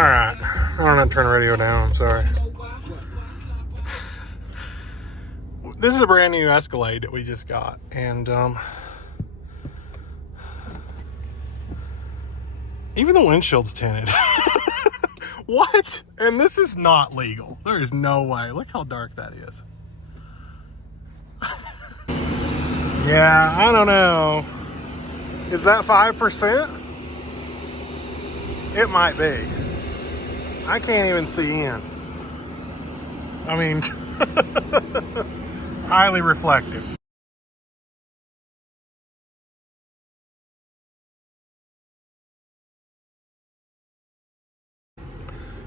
Alright, I don't know how to turn the radio down, I'm sorry. This is a brand new Escalade that we just got, and even the windshield's tinted. What? And this is not legal. There is no way. Look how dark that is. Yeah, I don't know. Is that 5%? It might be. I can't even see in. I mean, highly reflective.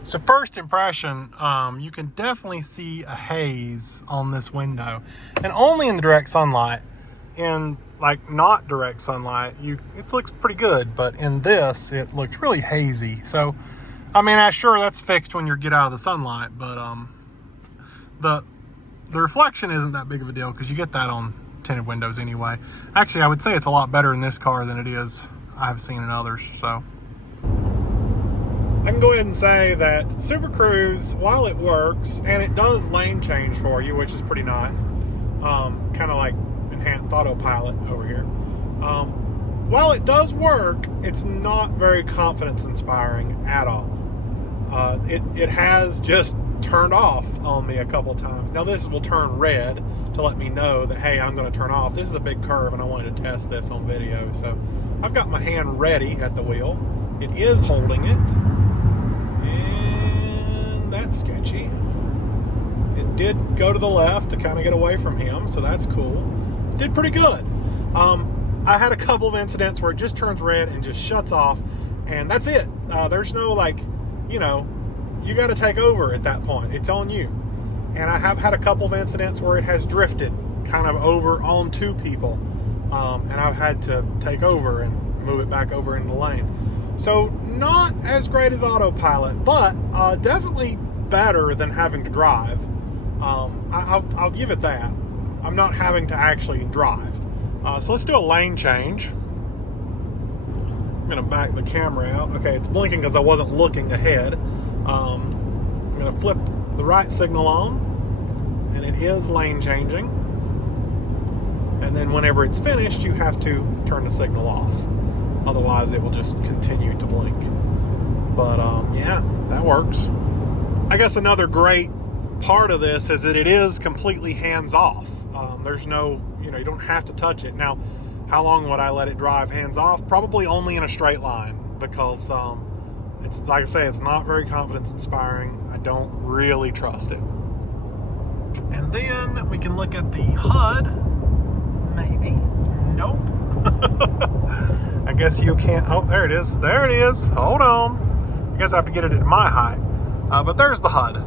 So first impression, you can definitely see a haze on this window, and only in the direct sunlight. In like not direct sunlight, it looks pretty good, but in this, it looks really hazy. So, I mean, sure that's fixed when you get out of the sunlight, but the reflection isn't that big of a deal because you get that on tinted windows anyway. Actually, I would say it's a lot better in this car than it is I've seen in others. So I can go ahead and say that Super Cruise, while it works, and it does lane change for you, which is pretty nice, kind of like enhanced autopilot over here. While it does work, it's not very confidence inspiring at all. It has just turned off on me a couple times. Now this will turn red to let me know that, hey, I'm going to turn off. This is a big curve and I wanted to test this on video. So I've got my hand ready at the wheel. It is holding it. And that's sketchy. It did go to the left to kind of get away from him, so that's cool. Did pretty good. I had a couple of incidents where it just turns red and just shuts off, and that's it. There's no, like, you know, you got to take over at that point. It's on you. And I have had a couple of incidents where it has drifted kind of over onto people, and I've had to take over and move it back over into the lane. So not as great as autopilot, but definitely better than having to drive. I'll give it that. I'm not having to actually drive. So let's do a lane change. I'm gonna back the camera out. Okay, it's blinking because I wasn't looking ahead. I'm gonna flip the right signal on, and it is lane changing. And then whenever it's finished, you have to turn the signal off. Otherwise, it will just continue to blink. But yeah, that works. I guess another great part of this is that it is completely hands-off. There's no, you don't have to touch it. Now, how long would I let it drive hands-off? Probably only in a straight line, because it's, like I say, it's not very confidence-inspiring. I don't really trust it. And then we can look at the HUD. Maybe. Nope. I guess you can't. Oh, there it is. There it is. Hold on. I guess I have to get it at my height. But there's the HUD.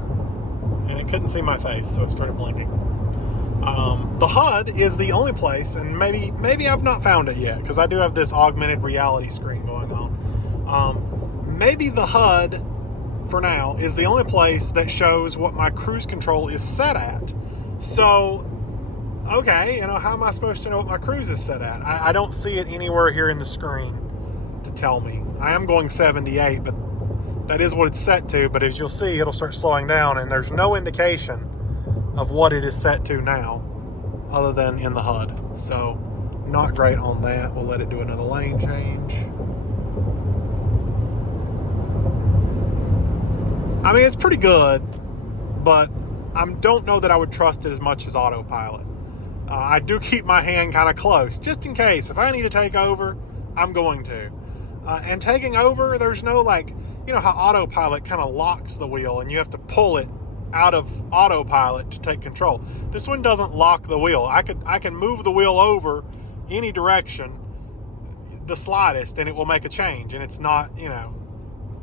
And it couldn't see my face, so it started blinking. The HUD is the only place, and maybe I've not found it yet, because I do have this augmented reality screen going on. Maybe the HUD, for now, is the only place that shows what my cruise control is set at. So, okay, how am I supposed to know what my cruise is set at? I don't see it anywhere here in the screen to tell me. I am going 78, but that is what it's set to. But as you'll see, it'll start slowing down, and there's no indication of what it is set to now, other than in the HUD. So, not great on that. We'll let it do another lane change. I mean, it's pretty good, but I don't know that I would trust it as much as autopilot. I do keep my hand kind of close, just in case. If I need to take over, I'm going to. And taking over, there's no, like, how autopilot kind of locks the wheel and you have to pull it out of autopilot to take control. This one doesn't lock the wheel. I can move the wheel over any direction, the slightest, and it will make a change. And it's not,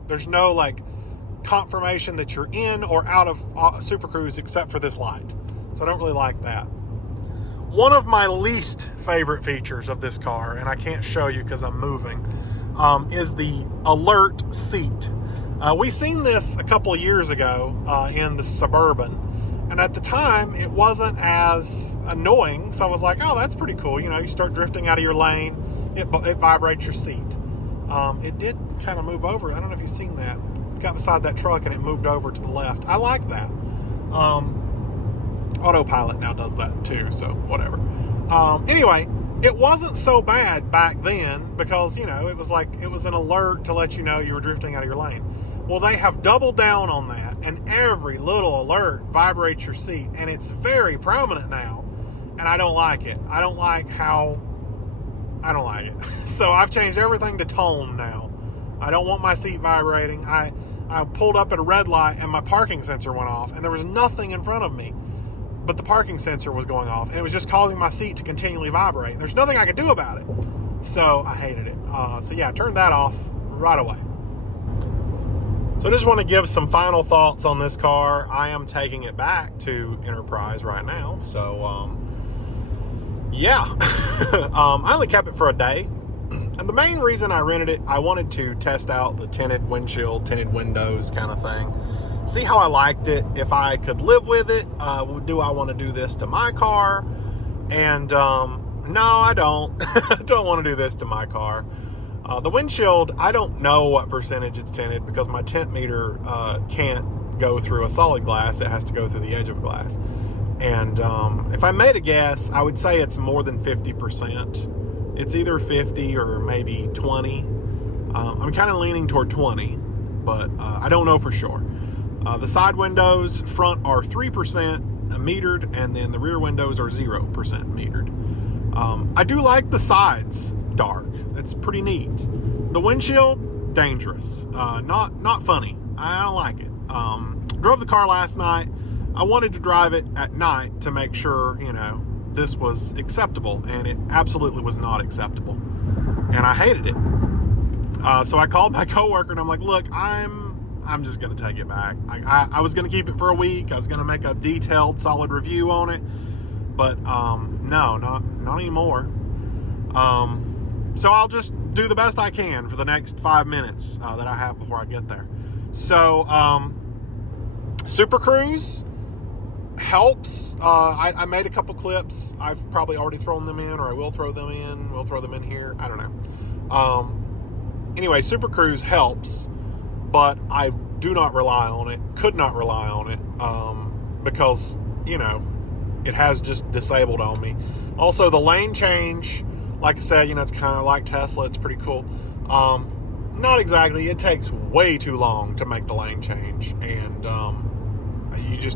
there's no, like, confirmation that you're in or out of Super Cruise except for this light. So I don't really like that. One of my least favorite features of this car, and I can't show you because I'm moving, is the alert seat. We seen this a couple of years ago in the Suburban, and at the time it wasn't as annoying, so I was like, oh, that's pretty cool. You start drifting out of your lane, it vibrates your seat. It did kind of move over. I don't know if you've seen that. Got beside that truck and it moved over to the left. I like that. Autopilot now does that too, so whatever. Anyway, it wasn't so bad back then because, you know, it was an alert to let you know you were drifting out of your lane. Well, they have doubled down on that, and every little alert vibrates your seat, and it's very prominent now, and I don't like it. I don't like it. So I've changed everything to tone now. I don't want my seat vibrating. I pulled up at a red light and my parking sensor went off, and there was nothing in front of me, but the parking sensor was going off, and it was just causing my seat to continually vibrate. There's nothing I could do about it. So I hated it. So yeah, I turned that off right away. So I just want to give some final thoughts on this car. I am taking it back to Enterprise right now. So, yeah. I only kept it for a day. And the main reason I rented it, I wanted to test out the tinted windshield, tinted windows kind of thing. See how I liked it, if I could live with it. Do I want to do this to my car? And no, I don't. I don't want to do this to my car. The windshield, I don't know what percentage it's tinted because my tint meter can't go through a solid glass. It has to go through the edge of glass. And if I made a guess, I would say it's more than 50%. It's either 50 or maybe 20. I'm kind of leaning toward 20, but I don't know for sure. The side windows, front are 3% metered, and then the rear windows are 0% metered. I do like the sides dark. That's pretty neat. The windshield, dangerous. Not funny. I don't like it. Drove the car last night. I wanted to drive it at night to make sure, you know, this was acceptable, and it absolutely was not acceptable. And I hated it. So I called my coworker and I'm like, look, I'm just going to take it back. I was going to keep it for a week. I was going to make a detailed, solid review on it. But no, not anymore. So I'll just do the best I can for the next 5 minutes that I have before I get there. So Super Cruise helps. I made a couple clips. I've probably already thrown them in, or I will throw them in. We'll throw them in here. I don't know. Anyway, Super Cruise helps, but I do not rely on it. Could not rely on it because, you know, it has just disabled on me. Also, the lane change, like I said, you know, it's kind of like Tesla. It's pretty cool. Not exactly. It takes way too long to make the lane change, and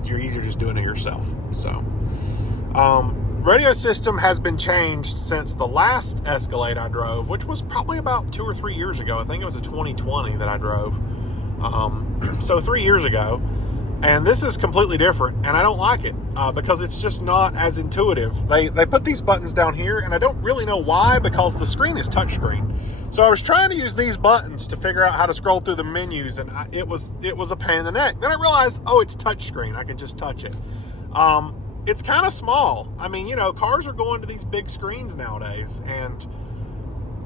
you're easier just doing it yourself. So, radio system has been changed since the last Escalade I drove, which was probably about 2 or 3 years ago. I think it was a 2020 that I drove. So 3 years ago. And this is completely different, and I don't like it because it's just not as intuitive. They put these buttons down here, and I don't really know why, because the screen is touchscreen. So I was trying to use these buttons to figure out how to scroll through the menus, and it was a pain in the neck. Then I realized, oh, it's touchscreen. I can just touch it. It's kind of small. I mean, you know, cars are going to these big screens nowadays, and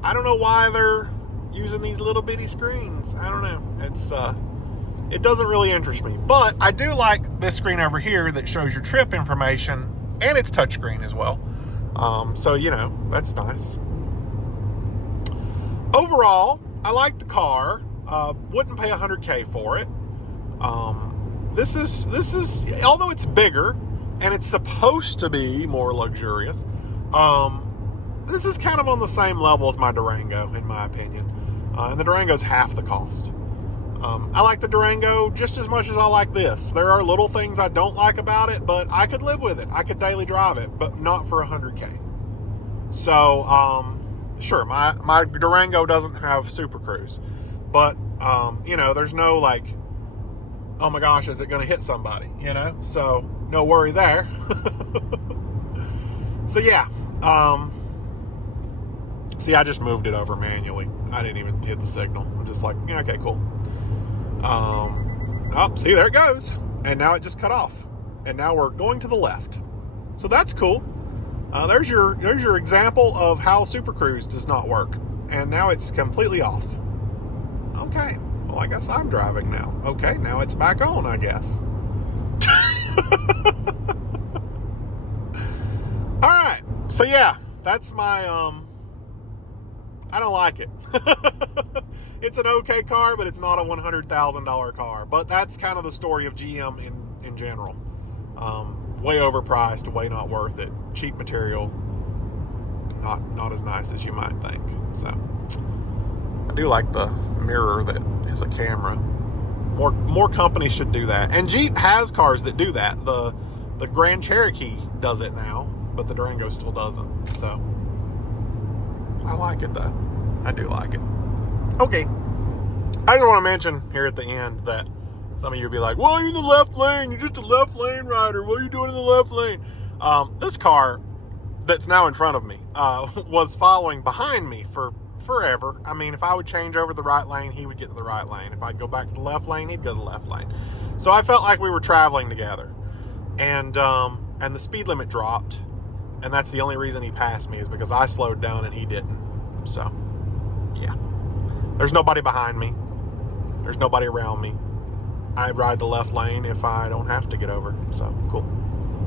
I don't know why they're using these little bitty screens. I don't know. It doesn't really interest me, but I do like this screen over here that shows your trip information, and it's touchscreen as well. So, you know, that's nice. Overall, I like the car. Wouldn't pay $100K for it. This is, although it's bigger and it's supposed to be more luxurious, this is kind of on the same level as my Durango, in my opinion. And the Durango's half the cost. I like the Durango just as much as I like this. There are little things I don't like about it, but I could live with it. I could daily drive it, but not for $100K. So, sure, my Durango doesn't have Super Cruise, but, you know, there's no like, oh my gosh, is it going to hit somebody, you know? So, no worry there. So, yeah. See, I just moved it over manually. I didn't even hit the signal. I'm just like, yeah, okay, cool. Oh, see, there it goes. And now it just cut off. And now we're going to the left. So that's cool. There's your example of how Super Cruise does not work. And now it's completely off. Okay. Well, I guess I'm driving now. Okay, now it's back on, I guess. All right. So yeah, that's my I don't like it. It's an okay car, but it's not a $100,000 car. But that's kind of the story of GM in general. Way overpriced, way not worth it. Cheap material, not as nice as you might think. So I do like the mirror that is a camera. More companies should do that. And Jeep has cars that do that. The Grand Cherokee does it now, but the Durango still doesn't. So I like it though. I do like it. Okay. I just want to mention here at the end that some of you will be like, well, you're in the left lane. You're just a left lane rider. What are you doing in the left lane? This car that's now in front of me was following behind me for forever. I mean, if I would change over the right lane, he would get to the right lane. If I'd go back to the left lane, he'd go to the left lane. So I felt like we were traveling together. And the speed limit dropped. And that's the only reason he passed me, is because I slowed down and he didn't. So, yeah. There's nobody behind me. There's nobody around me. I ride the left lane if I don't have to get over. So, cool.